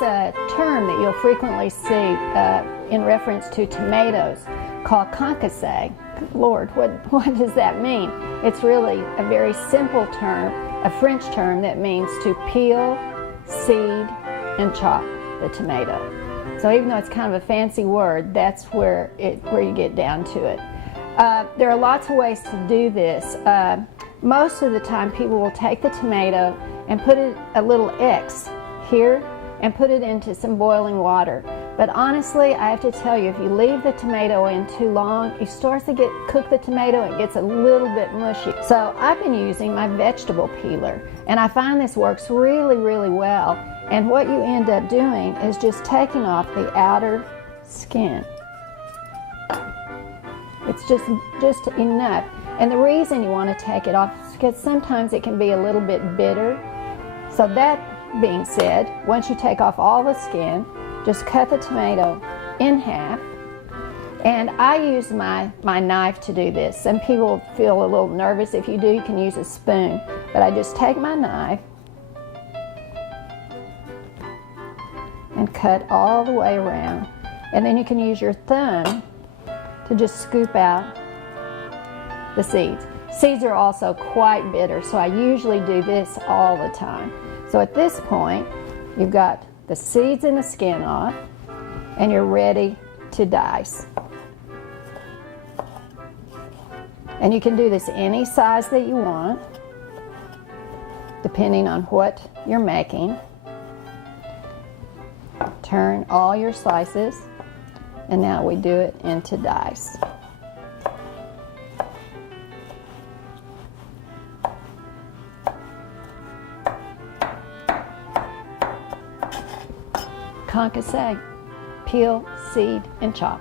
There's a term that you'll frequently see in reference to tomatoes called concassé. Lord, what does that mean? It's really a very simple term, a French term that means to peel, seed, and chop the tomato. So even though it's kind of a fancy word, that's where you get down to it. There are lots of ways to do this. Most of the time people will take the tomato and put it a little X here and put it into some boiling water. But honestly, I have to tell you, if you leave the tomato in too long, it starts to cook the tomato, it gets a little bit mushy. So I've been using my vegetable peeler, and I find this works really, really well. And what you end up doing is just taking off the outer skin. It's just enough. And the reason you want to take it off is because sometimes it can be a little bit bitter. So that being said, once you take off all the skin, just cut the tomato in half. And I use my knife to do this. Some people feel a little nervous. If you do, you can use a spoon. But I just take my knife and cut all the way around. And then you can use your thumb to just scoop out the seeds. Seeds are also quite bitter, so I usually do this all the time. So at this point, you've got the seeds and the skin off, and you're ready to dice. And you can do this any size that you want, depending on what you're making. Turn all your slices, and now we do it into dice. Concassé, peel, seed, and chop.